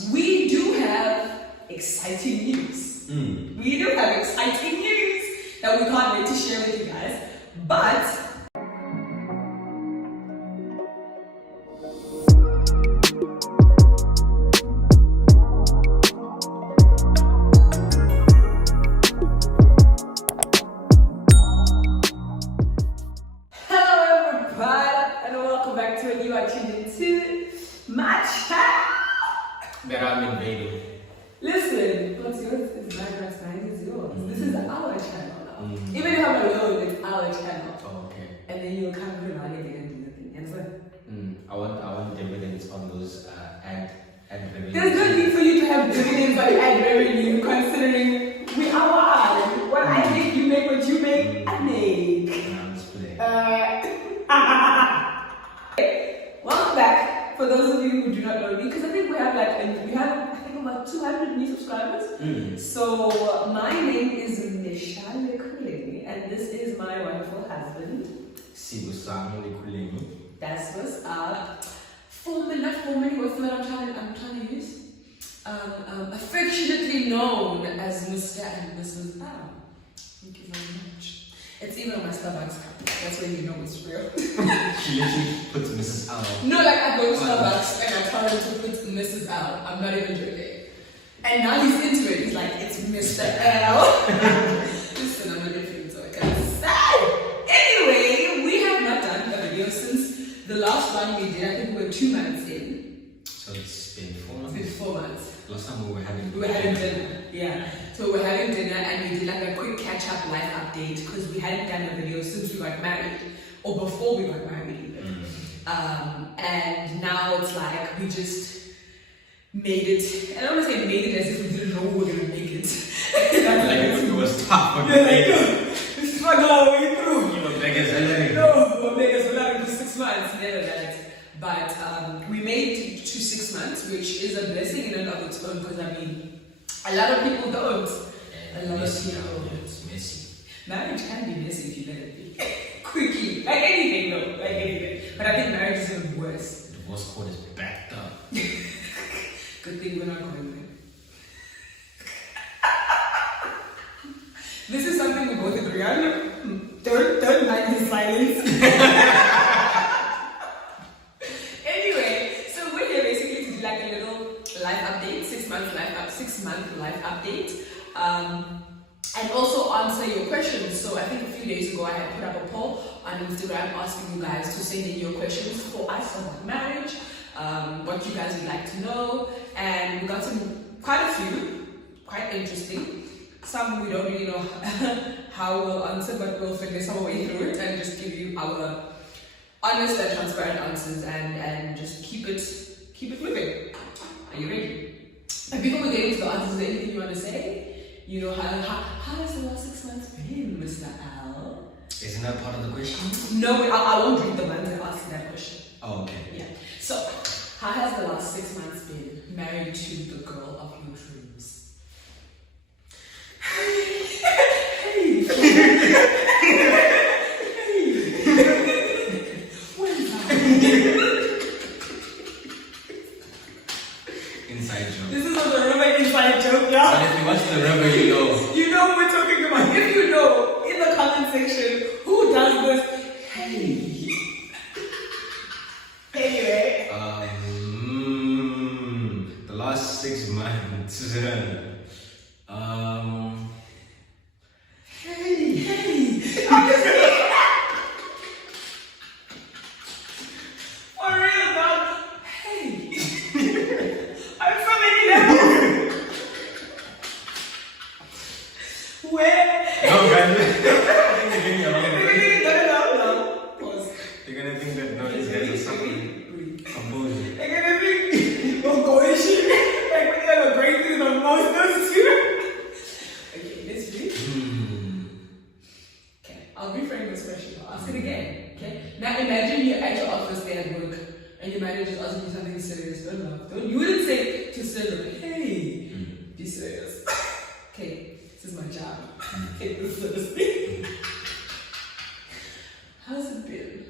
We do have exciting news. We do have exciting news that we can't wait to share with you guys. But hello everybody, and welcome back to a new attention to my channel. That I'm invading. Listen, what's yours is my grass, mine is yours. This is our channel now. Even if I'm alone, it's our channel. Oh, okay. And then you'll come around again and do the thing. And so, I want dividends on those ad revenue. there's no need for you to have dividends on ad revenue, considering we are one. What I make, you make. What you make, I make. I'm just playing. Welcome back. For those of you who do not know me, because I think we have about 200 new subscribers. So my name is Misha Lekhuleni, and this is my wonderful husband. Lekhuleni. That's what's up. Not formally, what's the word I'm trying to use? Affectionately known as Mr. and Mrs. Al. Thank you very much. It's even on my Starbucks cup. That's when you know it's real. She literally puts Mrs. Al. No, like I go to Starbucks and I tell him to put Mrs. L. I'm not even joking. And now he's into it. He's like, it's Mr. L. Listen, I'm not different, so I can say. Anyway, we have not done a video since the last one we did. I think we were 2 months in. So it's been 4 months. It's been 4 months. Last time we were having dinner. Yeah. So we were having dinner and we did like a quick catch-up life update because we hadn't done a video since we got married. Or before we got married even. And now it's like we just made it. I don't want to say made it as if we didn't know we were gonna make it. Like it was tough. We struggle our way through. You were beggars and No, beggars for like 6 months, never that. But we made it to 6 months, which is a blessing in and of its own. Because I mean, a lot of people don't. A lot of people. It's messy. Marriage can be messy if you let it be. Quickly, like anything though, like anything. But I think marriage is even worse. Divorce court is backed up. Good thing we're not going there. This is something we both agree on. Don't mind the silence. Anyway, so we're here basically to do like a little life update, 6 month life update. And also answer your questions. So I think a few days ago I had put up a poll on Instagram asking you guys to send in your questions for us about marriage, what you guys would like to know, and we got quite a few, quite interesting. Some we don't really know how we'll answer, but we'll figure some way through it and just give you our honest and transparent answers and just keep it moving. Are you ready? And before we get into the answers, is there anything you want to say? You know, how has the last 6 months been, Mr. Al? Isn't that part of the question? No, I won't read the ones that ask that question. Oh, okay. Yeah. So, how has the last 6 months been married to the girl of your dreams? Hey! What is that? Inside joke. This is not the river inside joke, y'all. But if you watch the river, you know. You know what we're talking about. If you know, in the comment section, who does this? Hey. Anyway. The last 6 months. Hey. I'm just kidding. For real, dog. Hey. I'm so many levels. Where? No, guys. No. Pause. They're gonna think that no, these guys are suffering. Composure. They're gonna think, oh gosh, like when you have a breakthrough on most those two. Okay, let's read. Okay, I'll reframe this question. I'll ask it again. Okay. Now imagine you're at your office day at work and your manager is asking you something serious. Don't laugh. You wouldn't say to Stella, hey, be serious. Okay, this is my job. Take this seriously. How's it been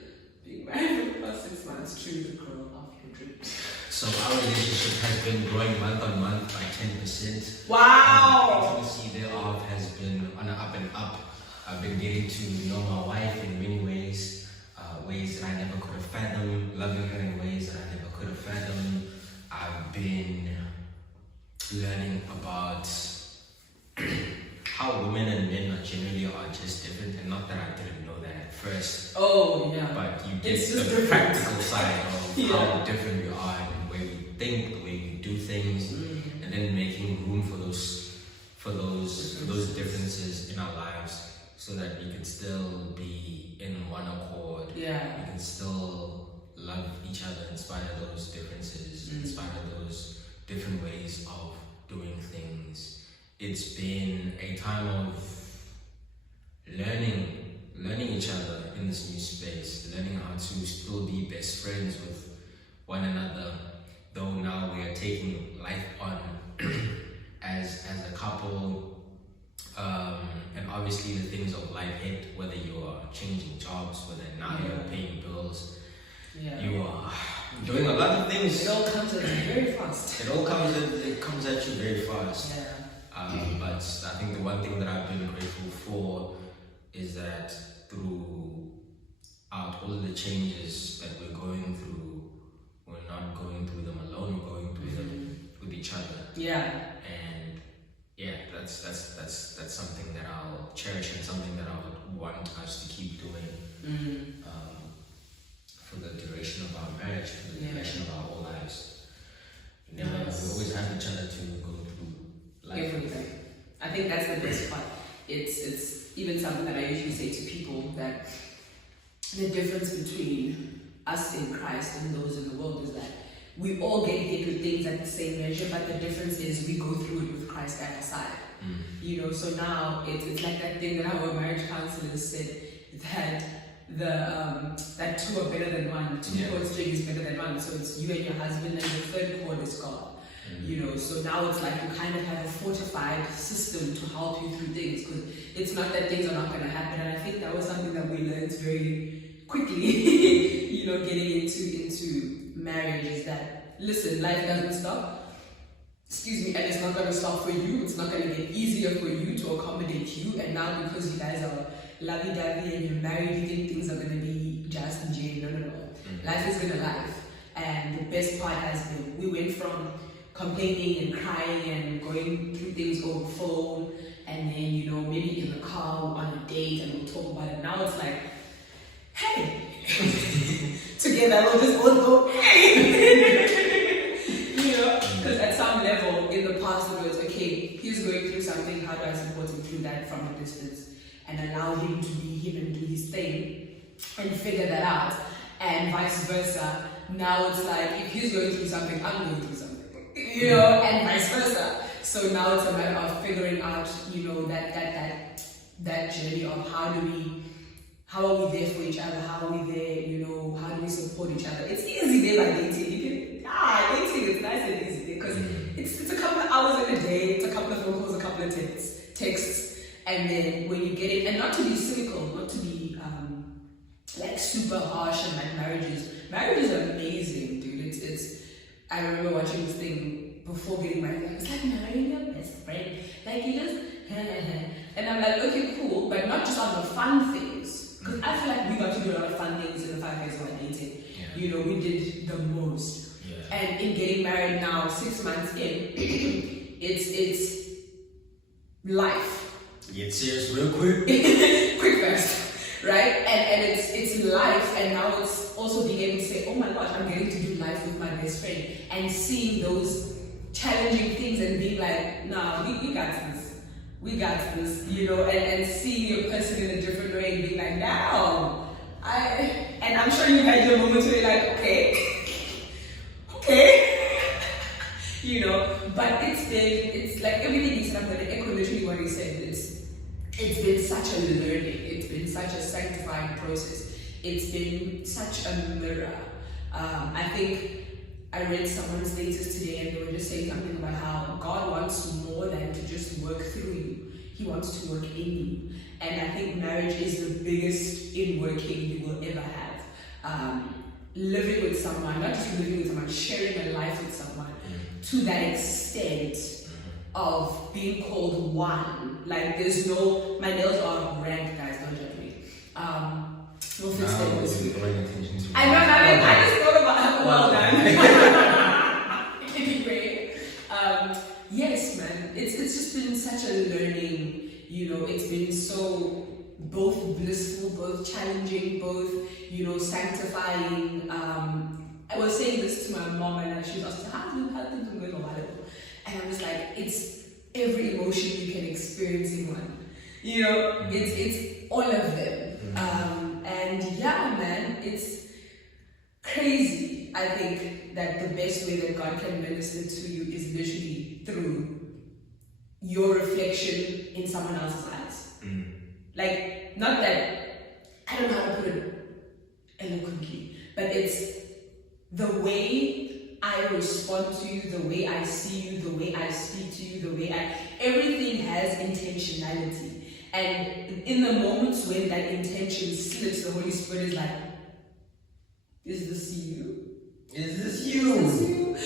being married for the past 6 months to the girl of your dreams? So our relationship has been growing month on month by 10%. Wow! Intimacy thereof has been on an up and up. I've been getting to know my wife in many ways, ways that I never could have fathomed, loving her in ways that I never could have fathomed. I've been learning about how women and men are generally are just different, and not that I didn't know that at first. Oh, yeah. But you get It's just the different. practical side of how different we are and the way we think, the way we do things, and then making room for those differences in our lives, so that we can still be in one accord. Yeah. We can still love each other in spite of those differences, in spite of those different ways of doing things. It's been a time of learning each other in this new space, learning how to still be best friends with one another, though now we are taking life on as a couple. And obviously the things of life hit, whether you are changing jobs, whether now you're paying bills, you are doing a lot of things. It all comes at you very fast. It comes at you very fast. Yeah. But I think the one thing that I've been grateful for is that throughout all of the changes that we're going through, we're not going through them alone, we're going through them with each other. Yeah. And yeah, that's something that I'll cherish, and something that I would want us to keep doing for the duration of our marriage, for the duration of our whole lives. We always have each other to go through life. Everything. I think that's the best part. It's even something that I usually say to people, that the difference between us in Christ and those in the world is that we all get hit with things at the same measure, but the difference is we go through it with Christ at our side. You know, so now it's like that thing that our marriage counselors said, that that two are better than one, two chord string is better than one. So it's you and your husband, and the third chord is God. You know, so now it's like you kind of have a fortified system to help you through things, because it's not that things are not going to happen. And I think that was something that we learned very quickly, you know, getting into marriage, is that, listen, life doesn't stop. Excuse me, and it's not going to stop for you. It's not going to get easier for you to accommodate you. And now because you guys are lovey-dovey and you're married, you think things are going to be just and jane. No. Life is going to life. And the best part has been, we went from complaining and crying and going through things over phone, and then, you know, maybe in the car or on a date, and we'll talk about it. Now it's like, hey, together we'll just both go, hey, you know, because at some level in the past it was, okay, he's going through something, how do I support him through that from a distance, and allow him to be him and do his thing and figure that out, and vice versa. Now it's like, if he's going through something, I'm going through something, you know, and vice versa. So now it's a matter of figuring out, you know, that journey of how are we there for each other, how are we there, you know, how do we support each other. It's easy there by dating. Dating is nice and easy because it's a couple of hours in a day, it's a couple of phone calls, a couple of texts, and then when you get it, and not to be cynical, not to be like super harsh, and like marriage is amazing, dude. It's I remember watching this thing before getting married. It's like marrying your best friend. Like you just and I'm like, okay, cool, but not just on the fun things. Because I feel like we got to do a lot of fun things in the 5 years of our dating. You know, we did the most. And in getting married now, 6 months in, it's life. Get serious real quick. Quick fast, right? And it's life, and now it's also being able to say, oh my gosh, I'm getting to do life with my best friend, and seeing those challenging things and being like, nah, we got this, you know, and seeing your person in a different way and being like, now, and I'm sure you had your moments where you're like, okay, you know, but it's like everything he said, I'm going to echo literally what he said. It's been such a learning, it's been such a sanctifying process, it's been such a mirror. I think I read someone's status today, and they were just saying something about how God wants more than to just work through you. He wants to work in you. And I think marriage is the biggest inworking you will ever have. Living with someone, not just living with someone, sharing a life with someone, to that extent of being called one. Like there's no, my nails are rank, guys, don't judge me. We'll fix them this week. I know, I just thought about well done. Anyway, yes, man, it's just been such a learning, it's been so both blissful, both challenging, both, sanctifying. I was saying this to my mom and she was asking, how things been going on? And I was like, it's every emotion you can experience in one. It's all of them. And yeah, man, it's crazy. I think that the best way that God can minister to you is literally through your reflection in someone else's eyes. Like, not that, I don't know how to put it eloquently, but it's the way I respond to you, the way I see you, the way I speak to you, the way everything has intentionality. And in the moments when that intention slips, the Holy Spirit is like, is this you? Is this you?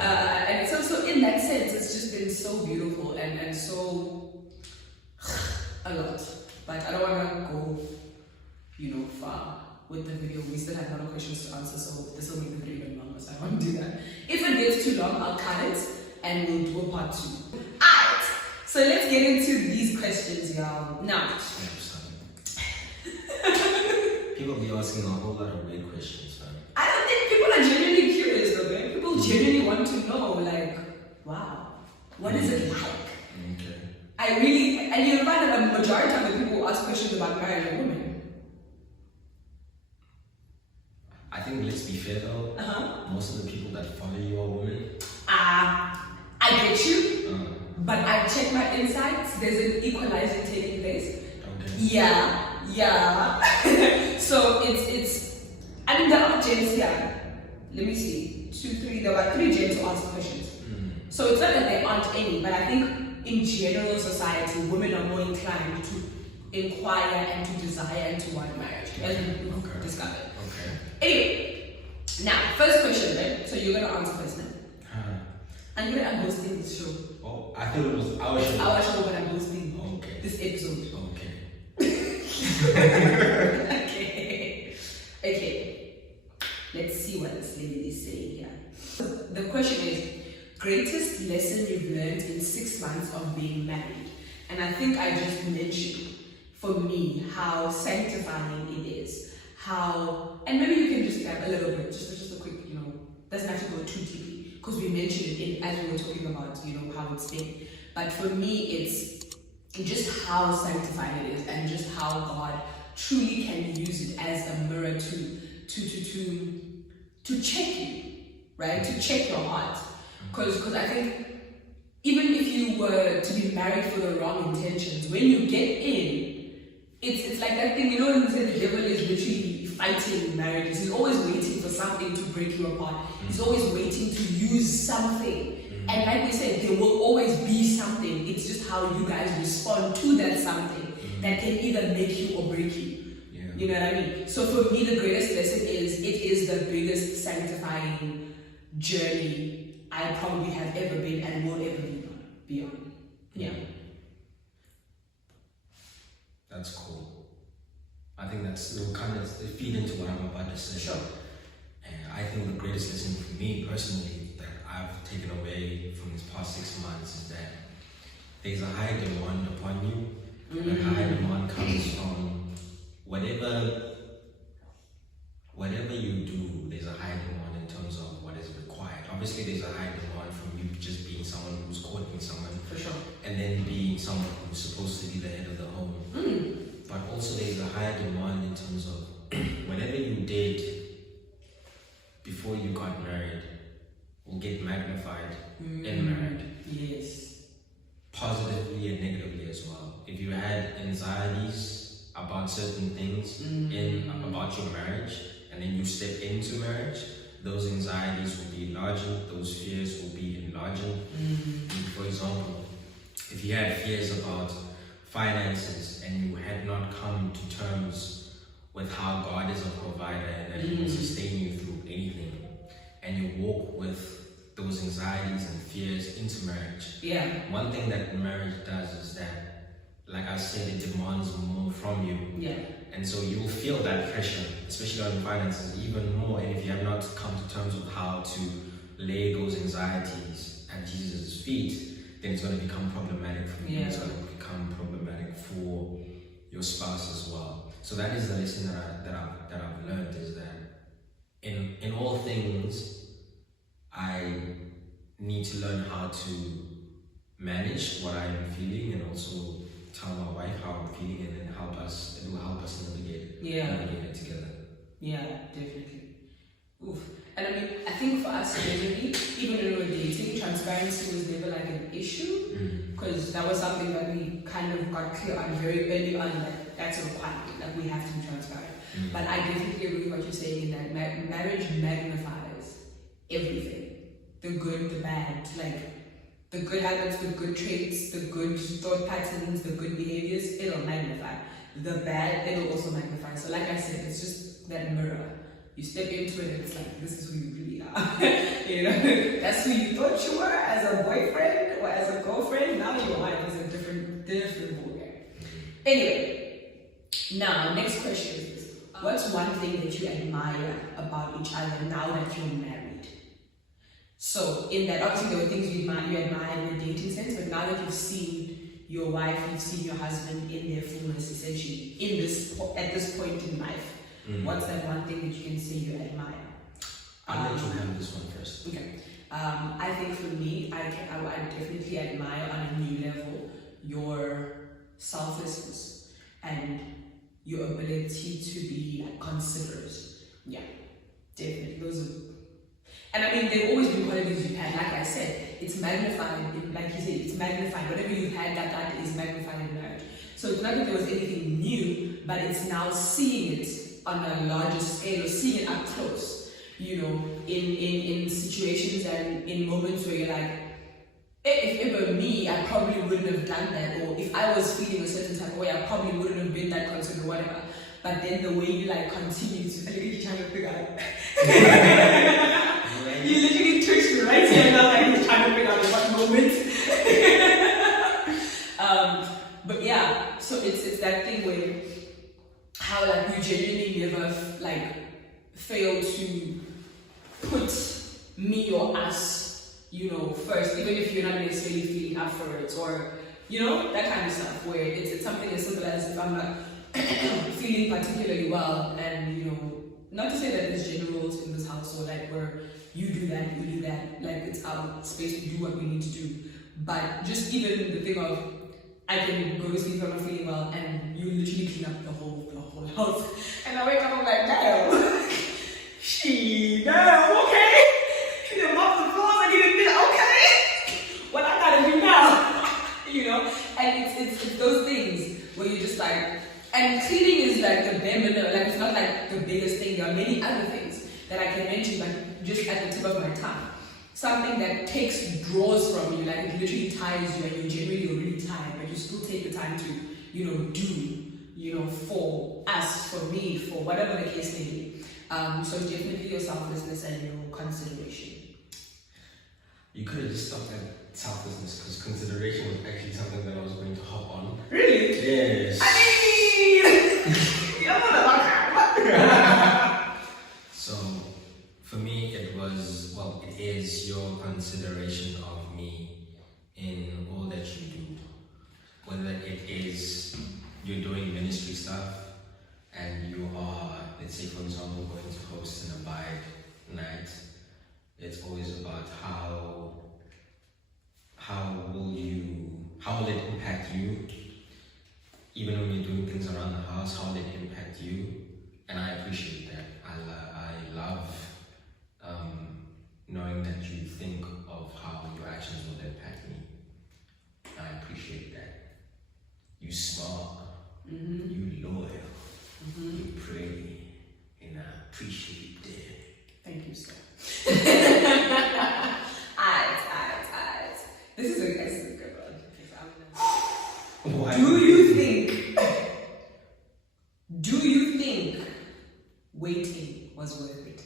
And so in that sense, it's just been so beautiful and so a lot. But I don't want to go, far with the video. We still have a lot of questions to answer, so this will make the video even longer, so I won't do that. If it gets too long, I'll cut it and we'll do a part 2. Alright, so let's get into these questions, y'all. Now, people be asking a whole lot of weird questions, man. I don't think people are genuinely curious, though, man. People genuinely want to know, like, wow, what is it like? Okay. And you find that a majority of the people who ask questions about marriage are women. I think, let's be fair though, most of the people that follow you are women. I get you, but I check my insights. There's an equalizing taking place. Okay. Yeah. So it's. I mean, there are gents here. Let me see. 2, 3. There were 3 gents who asked questions. So it's not that there aren't any, but I think in general society, women are more inclined to inquire and to desire and to want marriage, as we've discovered. Okay. Anyway, now first question, right? So you're gonna answer first, man. I'm hosting this show. Oh, I thought it was our show. Our show, but I'm hosting this episode. Okay. Let's see what this lady is saying here. The question is, greatest lesson you've learned in 6 months of being married? And I think I just mentioned, for me, how sanctifying it is. And maybe you can just have a little bit, just a quick, doesn't have to go too deeply, because we mentioned it as we were talking about, how it's been. But for me, it's just how sanctifying it is, and just how God truly can use it as a mirror to check you, right? To check your heart. Because I think even if you were to be married for the wrong intentions, when you get in, it's like that thing, when you say the devil is literally fighting marriages. He's always waiting for something to break you apart. He's always waiting to use something. And like we said, there will always be something. It's just how you guys respond to that something that can either make you or break you. Yeah. You know what I mean? So for me, the greatest lesson is, it is the biggest sanctifying journey I probably have ever been and will ever be on. Yeah. That's cool. I think it'll kind of feed into what I'm about to say. Sure. And I think the greatest lesson for me personally that I've taken away from these past 6 months is that there's a high demand upon you. And a high demand comes from whatever you do, there's a high demand in terms of what is required. Obviously, there's a high demand from you just being someone who's courting someone. For sure. And then being someone who's supposed to be the head of the home. But also there's a higher demand in terms of whatever you did before you got married will get magnified in marriage. Yes. Positively and negatively as well. If you had anxieties about certain things about your marriage, and then you step into marriage, those anxieties will be enlarging, those fears will be enlarging. For example, if you had fears about finances and you had not come to terms with how God is a provider and that He will sustain you through anything, and you walk with the those anxieties and fears into marriage. Yeah. One thing that marriage does is that, like I said, it demands more from you. Yeah. And so you will feel that pressure, especially on finances, even more. And if you have not come to terms with how to lay those anxieties at Jesus' feet, then it's going to become problematic for you. Yeah. It's going to become problematic for your spouse as well. So that is the lesson that I've learned, is that in all things, I need to learn how to manage what I am feeling, and also tell my wife how I'm feeling, and then it will help us navigate it together. Yeah, definitely. Oof. And I mean, I think for us generally, even when we were dating, transparency was never like an issue, because that was something that we kind of got clear on very early on, that that's a requirement, that we have to be transparent. But I definitely agree with what you're saying, in that marriage magnifies everything. The good, the bad, like the good habits, the good traits, the good thought patterns, the good behaviors, it'll magnify. The bad, it'll also magnify. So like I said, it's just that mirror. You step into it and it's like, this is who you really are. You know, that's who you thought you were as a boyfriend or as a girlfriend. Now you are. It's a different ballgame. Anyway, now next question is, what's one thing that you admire about each other now that you're married? So in that, obviously there were things you admire in the dating sense, but now that you've seen your wife, you've seen your husband in their fullness, essentially, at this point in life, what's that one thing that you can say you admire? I'll let you handle this one first. Okay. I think for me, I definitely admire on a new level your selflessness and your ability to be like, considerate. Yeah, definitely. Those are, and I mean, they've always been qualities you've had. Like I said, it's magnified. Like you said, it's magnified. Whatever you've had, that is magnified in marriage. So it's not that there was anything new, but it's now seeing it on a larger scale, or seeing it up close. You know, in situations and in moments where you're like, if it were me, I probably wouldn't have done that. Or if I was feeling a certain type of way, I probably wouldn't have been that considerate or whatever. But then the way you like continue to, look at you trying to figure out. You literally twitched right here now, like he's trying to figure out what moment. But yeah, so it's that thing where how like you genuinely never like fail to put me or us, you know, first, even if you're not necessarily feeling up for it, or you know, that kind of stuff, where it's something as simple as if I'm not feeling particularly well, and you know, not to say that there's general rules in this household, like where you do that, like it's our space to do what we need to do, but just even the thing of I can go to sleep if I'm not feeling well, and you literally clean up the whole house, and I wake up, I'm like, damn. Damn, okay. She done mopped the floors, I didn't do okay. What I gotta do now? You know? And it's those things where you're just like, and cleaning is like the bare minimum, like it's not like the biggest thing. There are many other things that I can mention, but just at the tip of my tongue. Something that draws from you, like it literally tires you, and you're generally really tired, but you still take the time to, you know, do, you know, for us, for me, for whatever the case may be. So definitely your selflessness and your consideration. You could have just stopped at selflessness, because consideration was actually something that I was going to hop on. Really? Yes. I mean, you don't know about that. So, for me, it is your consideration of me in all that you do. Whether it is you're doing ministry stuff, and you are, let's say for example, going to host an abide night, it's always about how will it impact you, even when you're doing things around the house, how will it impact you? And I appreciate that. I love knowing that you think of how your actions will impact me. I appreciate that. You smart, you loyal, you pray, and I appreciate that. Thank you, sir. Alright. This is a good one. Why? Do you think waiting was worth it?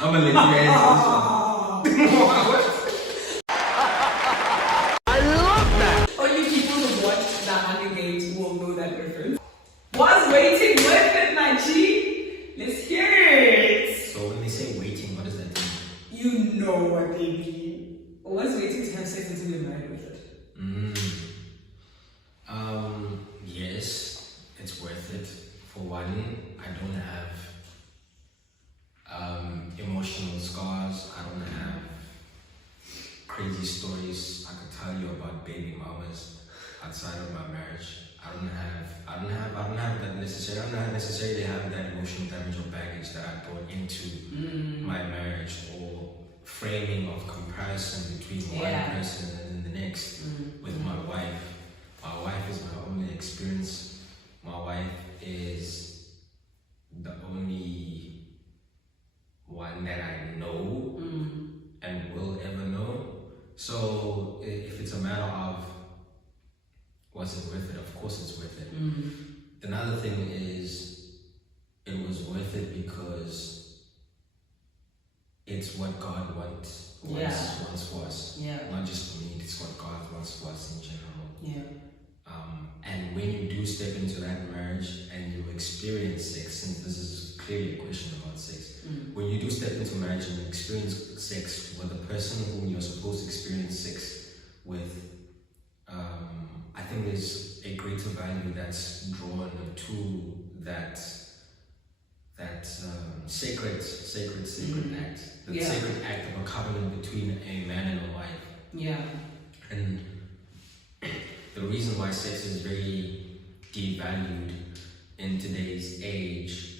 I'm gonna let you answer this one. Only people who watched the Hunger Games will know that reference. Was waiting worth it, my G? Let's hear it. So when they say waiting, what does that mean? You know what they mean. Was waiting to have sex until you're married with it. Yes, it's worth it. For one, I don't have emotional scars. I don't have crazy stories I could tell you about baby mamas outside of my marriage. I don't have that necessarily. I don't necessarily have that emotional damage or baggage that I brought into my marriage, or framing of comparison between one person and the next with my wife. My wife is my only experience. My wife is the only one that I know and will ever know. So if it's a matter of was it worth it, of course it's worth it. Another thing is it was worth it because it's what God wants for us. Not just for me, it's what God wants for us in general. And when you do step into that marriage and you experience sex, since this is clearly a question about sex, when you do step into marriage and you experience sex with the person whom you're supposed to experience sex with, I think there's a greater value that's drawn to that sacred act, the sacred act of a covenant between a man and a wife. And the reason why sex is very devalued in today's age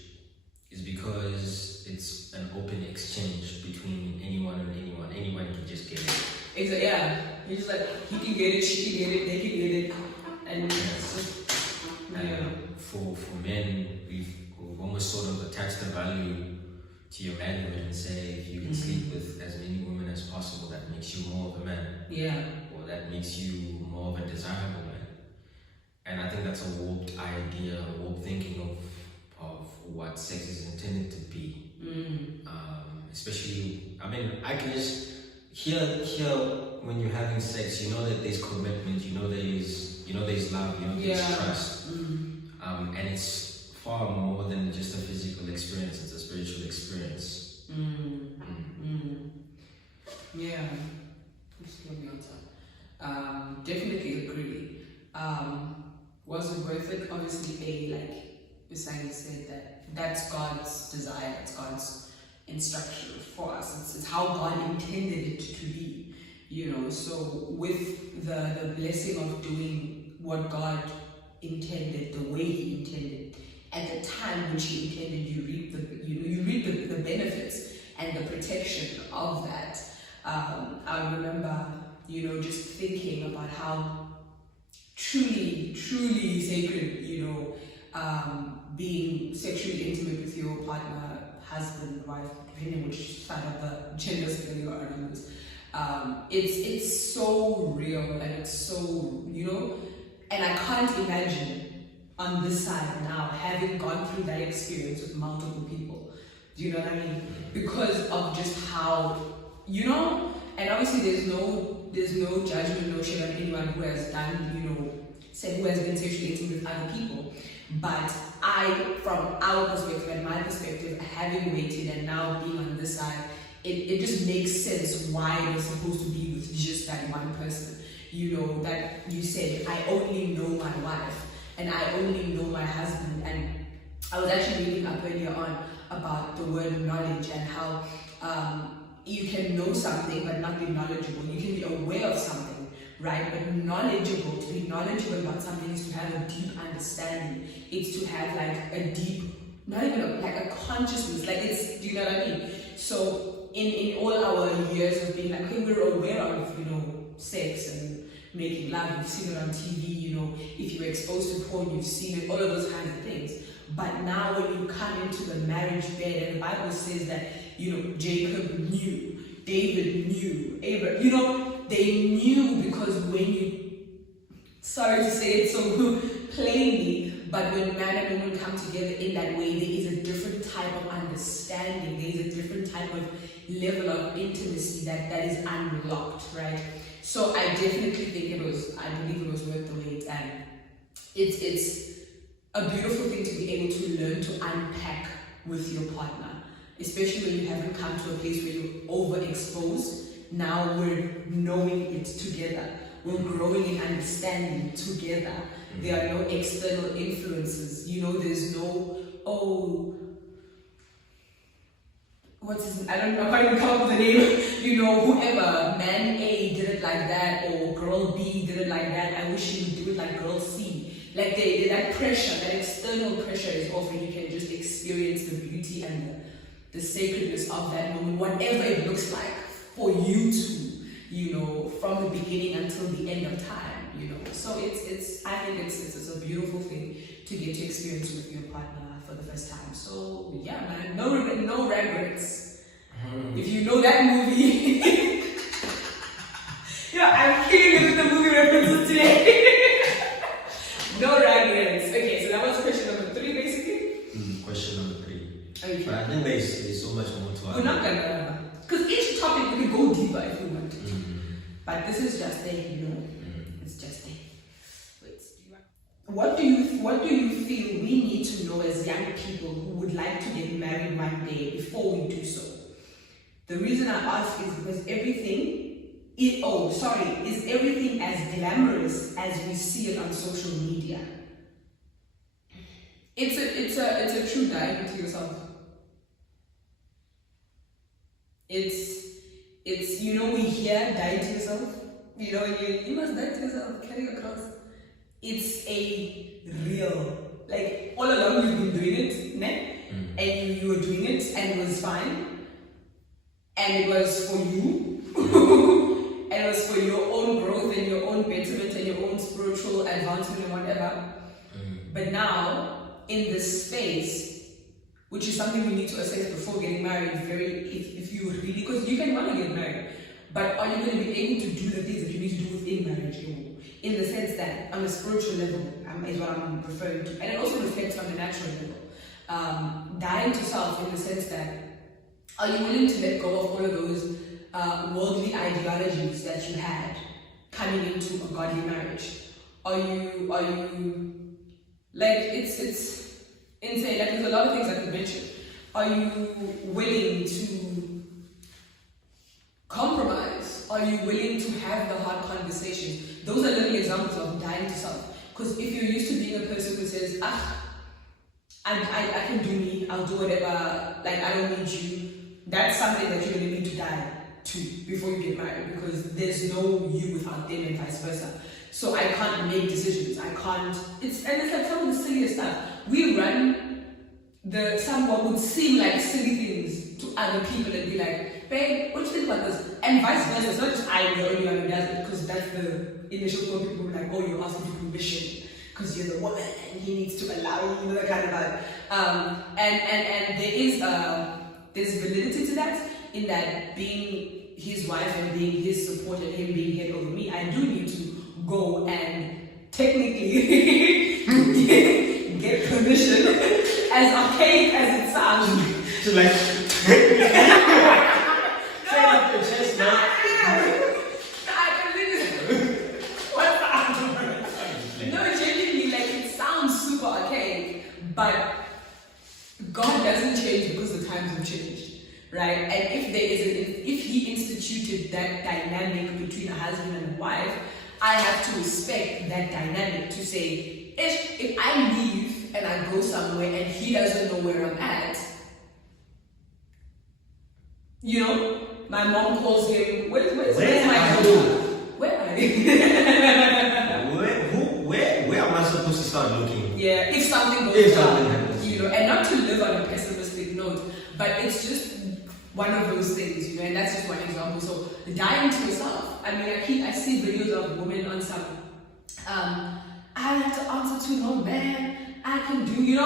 is because it's an open exchange between anyone and anyone. Anyone can just get it. Exactly. Yeah. You're just like, he can get it, she can get it, they can get it, and it's just, for men, we've almost sort of attached the value to your manhood and say if you can sleep with as many women as possible, that makes you more of a man. Or that makes you more of a desirable man. And I think that's a warped idea, a warped thinking of what sex is intended to be. Especially, I mean, I can just hear when you're having sex, you know that there's commitment, you know there's love, you know there's trust. And it's far more than just a physical experience, it's a spiritual experience. Definitely agree. Was it worth it? Obviously, like Misha said, that's God's desire, that's God's instruction for us. It's how God intended it to be, So with the blessing of doing what God intended, the way He intended, at the time which He intended, you reap the benefits and the protection of that. I remember, just thinking about how truly sacred, being sexually intimate with your partner, husband, wife, depending which side of the gender scale you are on this. It's so real and it's so, and I can't imagine on this side now having gone through that experience with multiple people. Do you know what I mean? Because of just how, and obviously there's no judgment, no shame on anyone who has done, who has been sexually intimate with other people. But from our perspective and my perspective, having waited and now being on this side, it just makes sense why we're supposed to be with just that one person. That you said, I only know my wife and I only know my husband. And I was actually reading up earlier on about the word knowledge and how you can know something but not be knowledgeable. You can be aware of something, right? But to be knowledgeable about something is to have a deep understanding. It's to have like a deep, not even like a consciousness. Like do you know what I mean? So in all our years of being like, okay, we're aware of, sex and making love. You've seen it on TV, if you're exposed to porn, you've seen it, all of those kinds of things. But now when you come into the marriage bed, and the Bible says that, Jacob knew, David knew, Abraham, they knew because when you, sorry to say it so plainly, but when man and woman come together in that way, there is a different type of understanding, there is a different type of of level of intimacy that is unlocked, right? So I definitely think I believe it was worth the wait, and it's a beautiful thing to be able to learn to unpack with your partner, especially when you haven't come to a place where you're overexposed. Now we're knowing it together. We're growing in understanding together. There are no external influences. There's no, I can't even come up with the name. Whoever, man A did it like that, or girl B did it like that, I wish you would do it like girl C. Like that pressure, that external pressure is off, and you can just experience the beauty and the sacredness of that moment, whatever it looks like for you to, from the beginning until the end of time, So I think it's a beautiful thing to get to experience with your partner for the first time. So yeah, man, no regrets. If you know that movie, I'm killing it with the movie references today. No regrets. Okay, so that was question number 3, basically. Question number 3. Okay. But I think there's so much more to We're not gonna, because each topic we can go deeper if we want to. But this is just there, It's just there. Wait, what do you feel we need to know as young people who would like to get married one day before we do so? The reason I ask is because is everything as glamorous as we see it on social media? It's a true dive into yourself. It's we hear die to yourself. You must die to yourself, carry your cross. It's a real, like all along you've been doing it, ne? And you were doing it and it was fine. And it was for you. And it was for your own growth and your own betterment and your own spiritual advancement and whatever. But now, in this space, which is something we need to assess before getting married, if you really, because you can want to get married, but are you going to be able to do the things that you need to do within marriage? In the sense that on a spiritual level, is what I'm referring to, and it also reflects on the natural level. Dying to self in the sense that, are you willing to let go of all of those worldly ideologies that you had coming into a godly marriage? Are you like it's insane? Like there's a lot of things I could mention. Are you willing to compromise? Are you willing to have the hard conversations? Those are little examples of dying to self. Because if you're used to being a person who says, I can do me, I'll do whatever, like I don't need you, that's something that you're going to need to die to before you get married, because there's no you without them and vice versa. So I can't make decisions. I can't. It's like some of the silliest stuff. We run what would seem like silly things to other people and be like, babe, what do you think about this? And vice versa. It's not just I'm the only one who does it, because that's the initial thought. People were like, oh, you're asking for permission because you're the woman and he needs to allow you, that kind of vibe. And there's validity to that, in that being his wife and being his support and him being head over me, I do need to go and technically get permission, as archaic as it sounds. So like, say up your chest, man. No, genuinely, like it sounds super archaic, but God doesn't change because the times have changed. Right? And if he instituted that dynamic between a husband and a wife, I have to respect that dynamic to say, if I leave and I go somewhere and he doesn't know where I'm at, my mom calls him, where's my husband? Where are you? Where am I supposed to start looking? Yeah, if something goes down, and not to live on a pessimistic note, but it's just one of those things, and that's just one example. So dying to yourself. I mean, I see videos of women on some, I have to answer to no man, I can do,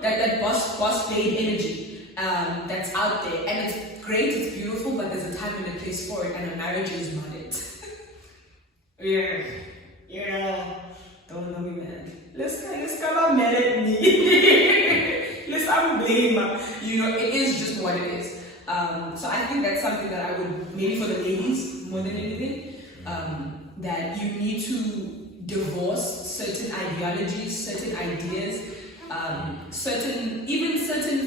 that boss babe energy that's out there, and it's great, it's beautiful, but there's a time and a place for it, and a marriage is not it. Yeah, don't know me, man. Let's not mad at me. Let's blame. It is just what it is. So I think that's something that I would, maybe for the ladies more than anything, that you need to divorce certain ideologies, certain ideas, certain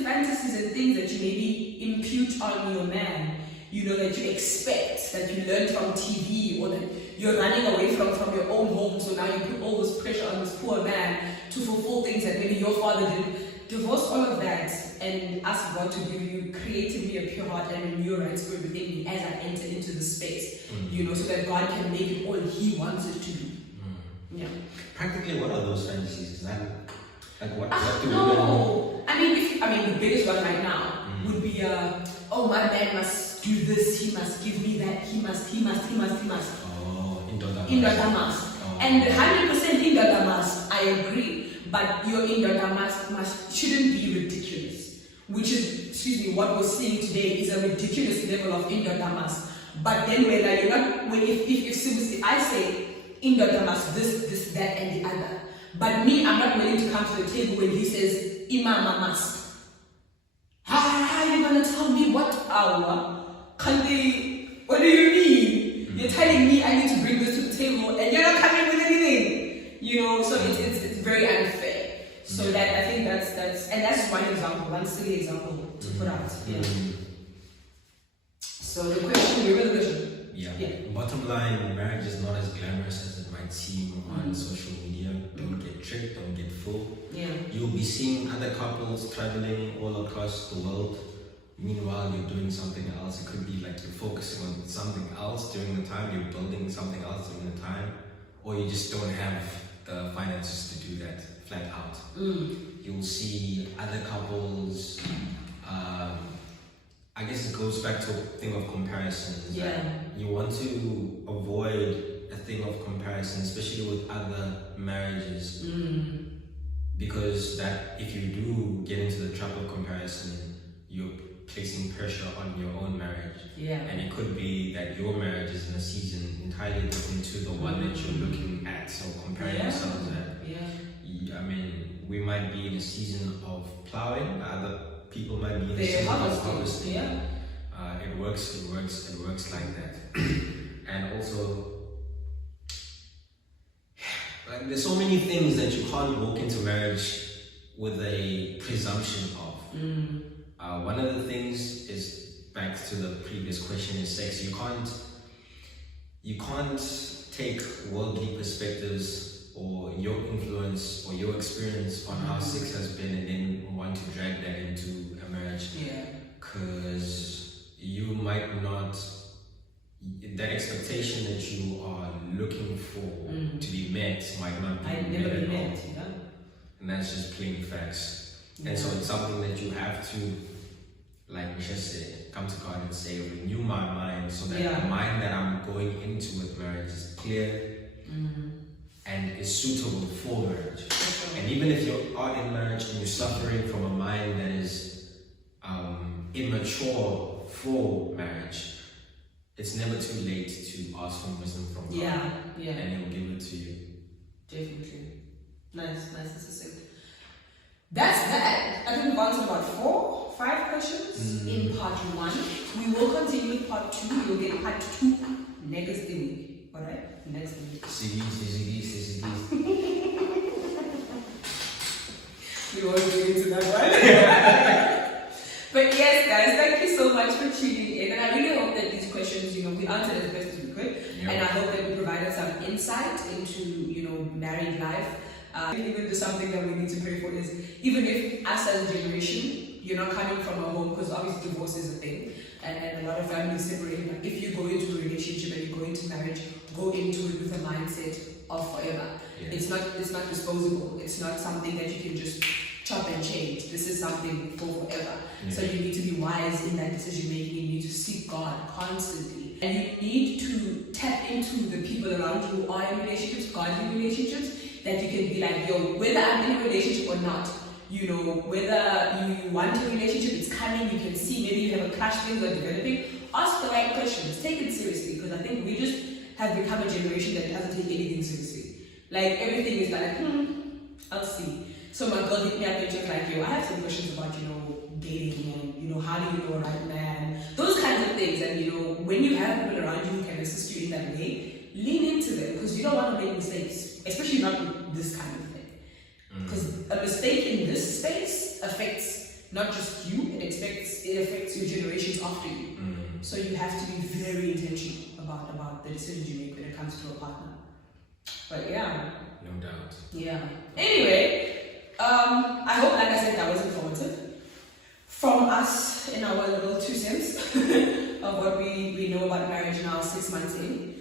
fantasies and things that you maybe impute on your man, you know, that you expect, that you learned from TV, or that you're running away from your own home, so now you put all this pressure on this poor man to fulfill things that maybe your father did. Divorce all of that and ask God to give you, creative me a pure heart and renew a right spirit within me as I enter into the space, you know, so that God can make it all He wants it to be. Yeah. Practically, what are those fantasies? Is that like what do we no. I mean, the biggest one right now would be, oh, my man must do this, he must give me that, he must. Oh, in the Damas. Oh. And 100% in the Damas, I agree. But your in the Damas shouldn't be ridiculous. Which is, what we're seeing today is a ridiculous level of in the Damas. But then when like, you're not, when if I say in the Damas, this, that, and the other. But me, I'm not willing to come to the table when he says, Imam must. How are you going to tell me what hour? What do you mean? You're telling me I need to bring this to the table and you're not coming with anything. You know, so it's very unfair. So that I think that's one example, one silly example to put out. Yeah. So the question, remember the question? Yeah. Bottom line, marriage is not as glamorous as it might seem on social media. Don't get tricked, don't get fooled. Yeah. You'll be seeing other couples traveling all across the world. Meanwhile, you're doing something else. It could be like you're focusing on something else during the time, you're building something else during the time, or you just don't have the finances to do that flat out. You'll see other couples, I guess it goes back to a thing of comparison. Yeah. You want to avoid a thing of comparison, especially with other marriages. Because that if you do get into the trap of comparison, you're placing pressure on your own marriage. Yeah. And it could be that your marriage is in a season entirely different to the one that you're looking at. So comparing yourselves at. I mean, we might be in a season of plowing, other people might be in a season of harvesting. It works like that. And also, like, there's so many things that you can't walk into marriage with a presumption of. One of the things is, back to the previous question, is sex. You can't take worldly perspectives or your influence or your experience on how sex has been and then want to drag that into a marriage. Because you might not, that expectation that you are looking for to be met might not be met at all. And that's just plain facts. And so it's something that you have to, like Misha said, come to God and say, renew my mind so that the mind that I'm going into with marriage is clear and is suitable for marriage. And even if you are in marriage and you're suffering from a mind that is immature for marriage, it's never too late to ask for wisdom from God. And He'll give it to you. Definitely. Nice and succinct. That's that. I think we've answered about 5 questions in part 1. We will continue with part 2. You'll get part 2 next week. Alright? Next week. CDs. We won't get into that one. But yes, guys, thank you so much for tuning in. And I really hope that these questions, we answered as best as we could. And I hope that we provided some insight into, married life. Even just something that we need to pray for is, even if us as a generation, you're not coming from a home, because obviously divorce is a thing, and a lot of families separate, but if you go into a relationship and you go into marriage, go into it with a mindset of forever. It's not disposable. It's not something that you can just chop and change. This is something for forever. So you need to be wise in that decision making. You need to seek God constantly. And you need to tap into the people around you who are in relationships, godly relationships, that you can be like, yo, whether I'm in a relationship or not, whether you want a relationship, it's coming, you can see, maybe you have a crush, things are developing, ask the right questions, take it seriously, because I think we just have become a generation that doesn't take anything seriously. Like, everything is like, I'll see. So my girl hit me up and just like, yo, I have some questions about, dating and, how do you know a right man? that, you know, when you have people around you who can assist you in that way, lean into them because you don't want to make mistakes, especially not with this kind of thing. Because a mistake in this space affects not just you, it affects your generations after you. So you have to be very intentional about the decisions you make when it comes to a partner. But yeah. No doubt. Yeah. Anyway, I hope, like I said, that was informative. From us in our little 2 cents of what we know about marriage now, 6 months in,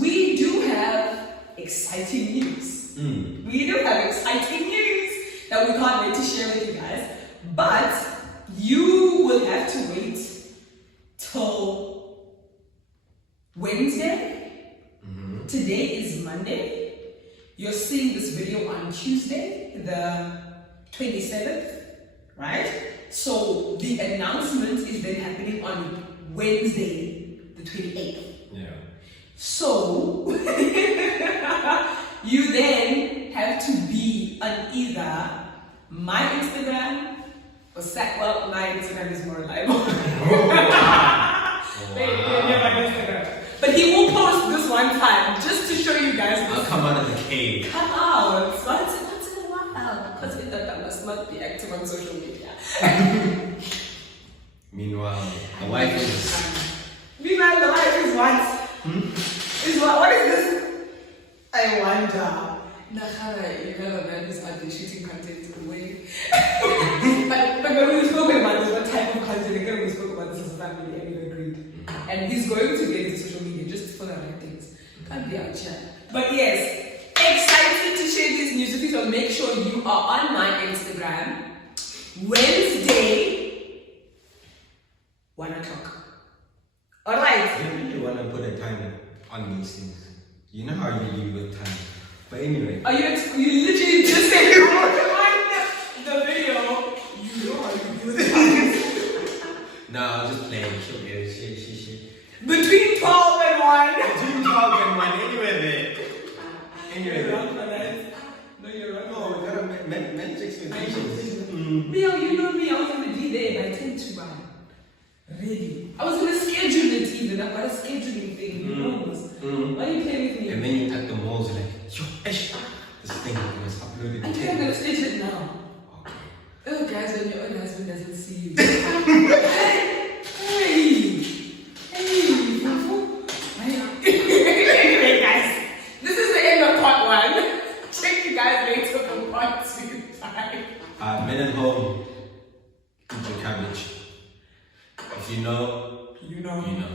we do have exciting news. We do have exciting news that we can't wait to share with you guys. But you will have to wait till Wednesday. Today is Monday. You're seeing this video on Tuesday, the 27th, right? So the announcement is then happening on Wednesday, the 28th. Yeah. So you then have to be on either my Instagram or well, my Instagram is more reliable. But he will post this one time just to show you guys. I'll come out of the cave. Come out once in a while because I must not be active on social media. Meanwhile, the wife is. Meanwhile, the wife is what? Is what? What is this? I wonder. Nakhala, you know, man is out there shooting content away. but when we spoke about this, what type of content? Again, we spoke about this as a family and we agreed. And he's going to get into social media just for the right things. Can't be out here. But yes, excited to share this news with you. So make sure you are on my Instagram Wednesday, 1 o'clock. Alright. I really want to put a time on these things. You know how you deal with time. But anyway. Are you literally just said you want to find the video? You know how you deal with time. No, I was just playing. She'll get it. She. Between 12 and 1. Between 12 and 1, anyway there. Anyway You're wrong there. for that. No, you're wrong. No, we gotta manage expectations. Mio, you know me, I was going to be there by 10 to 1. Really? I was going to schedule it even. I've got a scheduling thing. You know this. Why are you playing with me? And then you at the malls, you're like, yo, Ash, this thing was uploaded. I think I'm going to schedule it now. Okay. Oh, guys, when your own husband doesn't see you. Hey! Anyway, guys, this is the end of part 1. Check you guys later for part 2. Bye. Men at home, eat your cabbage. If you know, You know. You know.